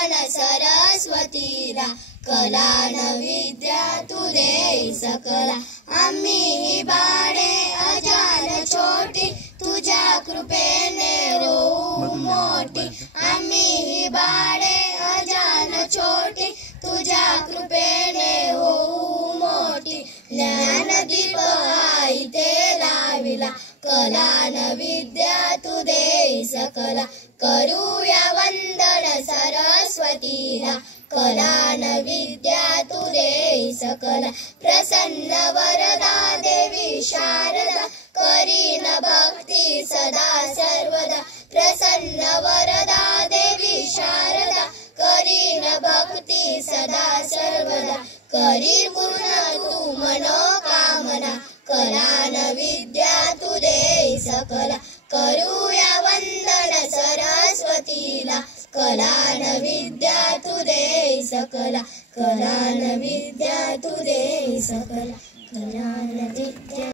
वंदन सरस्वतीला, कला न विद्या तू दे सकला। आम्ही बाळे अजान छोटी, तुझ्या कृपेने होऊ मोठी। आम्ही बाळे अजान छोटी, तुझ्या कृपेने होऊ मोठी। ज्ञानदीप इथे लाविला, कला न विद्या तू दे सकला। करूया वंदन सरस्वतीला, कला न विद्या तू दे सकला। प्रसन्न वरदा देवी शारदा, करीन भक्ती सदा सर्वदा। प्रसन्न वरदा देवी शारदा, करीन भक्ती सदा सर्वदा। करी पूर्ण तू मनोकामना, कला न विद्या तू दे सकला। करूया वंदन सरस्वतीला, कला न विद्या तू दे सकला। कला न विद्या तू दे सकला, कला न विद्या।